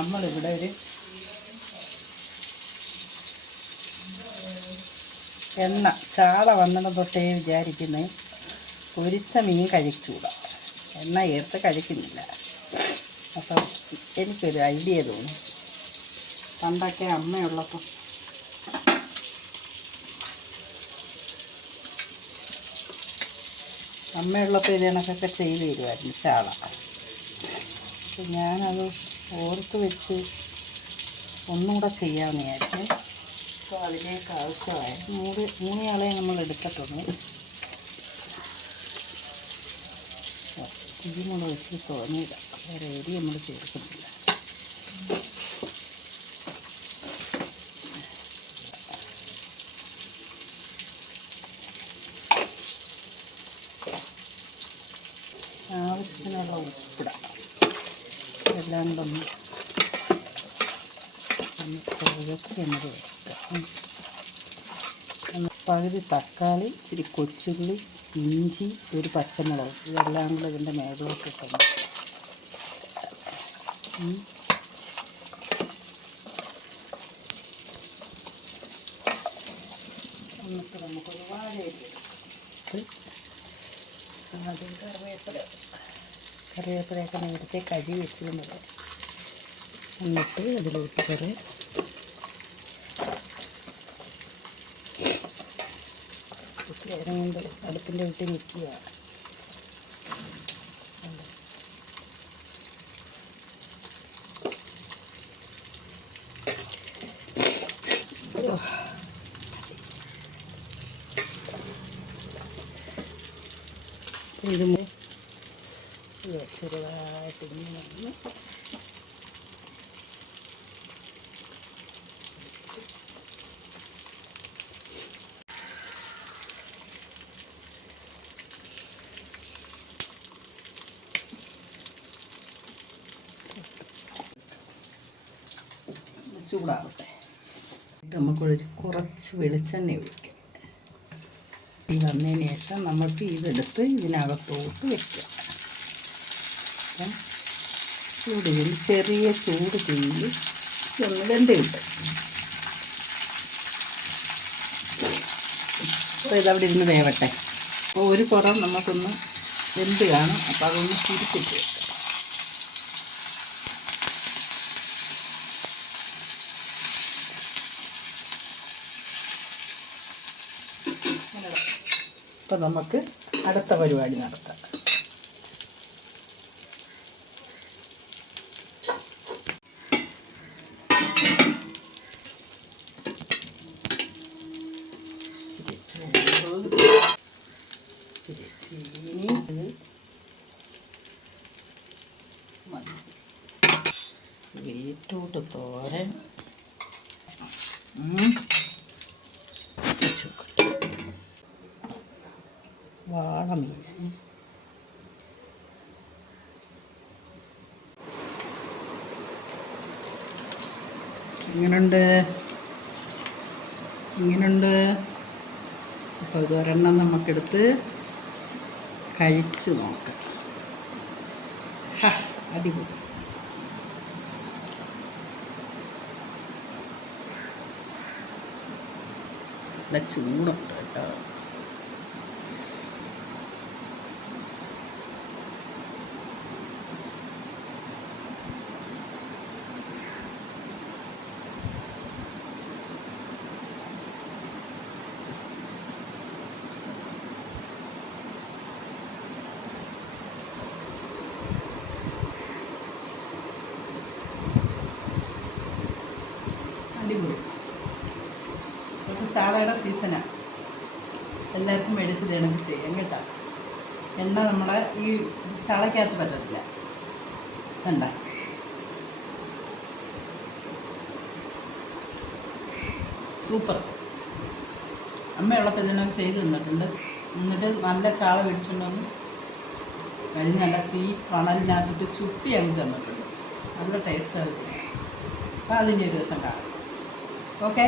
നമ്മളിവിടെ ഒരു എണ്ണ ചാള വന്നിടം തൊട്ടേ വിചാരിക്കുന്നത് പൊരിച്ച മീൻ കഴിച്ചുകൂടാ, എണ്ണ ചേർത്ത് കഴിക്കുന്നില്ല. അപ്പം എനിക്കൊരു ഐഡിയ തോന്നി. പണ്ടൊക്കെ അമ്മയുള്ളപ്പോൾ ഇത് കണക്കൊക്കെ ചെയ്ത് തരുമായിരുന്നു ചാള. അപ്പം ഞാനത് ഓർത്ത് വെച്ച് ഒന്നുകൂടെ ചെയ്യാമെന്ന് വിചാരിച്ചു. അപ്പോൾ അതിലേക്ക് ആവശ്യമായ മൂന്ന് ആളെ നമ്മൾ എടുത്തിട്ടുണ്ട്. കുരുമുളക് വെച്ച് തോന്നിയില്ല, വേറെ എരി നമ്മൾ ചേർക്കുന്നില്ല. ആവശ്യത്തിനുള്ള ഉപ്പിടാം. എല്ലാം കൊണ്ടൊന്ന് കുഴച്ച് നമ്മൾ വെക്കാം. പകുതി തക്കാളി, ഇച്ചിരി കൊച്ചുള്ളി, ഇഞ്ചി, ഒരു പച്ചമുളക്, ഇതെല്ലാം കൂടെ ഇതിൻ്റെ മേലോട്ട് ഇട്ടുണ്ട്. എന്നിട്ട് നമുക്കൊരു വാഴയിട്ട് ആദ്യം കറിവേപ്പിലയൊക്കെ നേരത്തെ കഴുകി വെച്ചിരുന്നത് എന്നിട്ട് അതിലോട്ട് കറി നേരം കൊണ്ട് അടുപ്പിൻ്റെ വീട്ടിൽ നിൽക്കുക. ഇത് ചെറുതായിട്ട് ഇങ്ങനെ ചൂടാവട്ടെ. നമുക്കൊരു കുറച്ച് വെളിച്ചെണ്ണ ഒഴിക്കാം. ഈ വന്നതിന് ശേഷം നമുക്ക് ഇതെടുത്ത് ഇതിനകത്തോട്ട് വെക്കാം. അപ്പം ചൂടിൽ ചെറിയ ചൂട് തീയിൽ ഒന്ന് വെന്ത് കിട്ടും. അപ്പോൾ ഇതവിടെ ഇരുന്ന് വേവട്ടെ. അപ്പോൾ ഒരു പുറം നമുക്കൊന്ന് വെന്ത് കാണും. അപ്പോൾ അതൊന്ന് തിരിച്ചിട്ട് വെക്കാം. അപ്പോൾ നമുക്ക് അടുത്ത പരിപാടി നടത്താം. ഇച്ചിരി ചീനി, ബീറ്റ്റൂട്ട് തോരൻ, വാളമീൻ. ഇങ്ങനുണ്ട്. അപ്പോൾ ഇതൊരെണ്ണം നമുക്കെടുത്ത് കഴിച്ച് നോക്കാം. അടിപൊളി. നല്ല ചൂടുണ്ട് കേട്ടോ. അടിപൊളി. ഇപ്പോൾ ചാളയുടെ സീസണാണ്. എല്ലാവർക്കും മേടിച്ചിട്ട് നമുക്ക് ചെയ്യാം കേട്ടോ. എണ്ണ നമ്മളെ ഈ ചാളയ്ക്കകത്ത് പറ്റത്തില്ല. കണ്ട സൂപ്പർ. അമ്മയുള്ളപ്പോൾ ഇതിനൊക്കെ ചെയ്ത് തന്നിട്ടുണ്ട്. എന്നിട്ട് നല്ല ചാള മേടിച്ചുകൊണ്ട് വന്ന് കഴിഞ്ഞ് നല്ല തീ കണലിനകത്തിട്ട് ചുട്ടി അങ്ങ് തന്നിട്ടുണ്ട്. നല്ല ടേസ്റ്റാണ്. അപ്പോൾ അതിൻ്റെ ഒരു ദിവസം കാണാം. ഓക്കെ.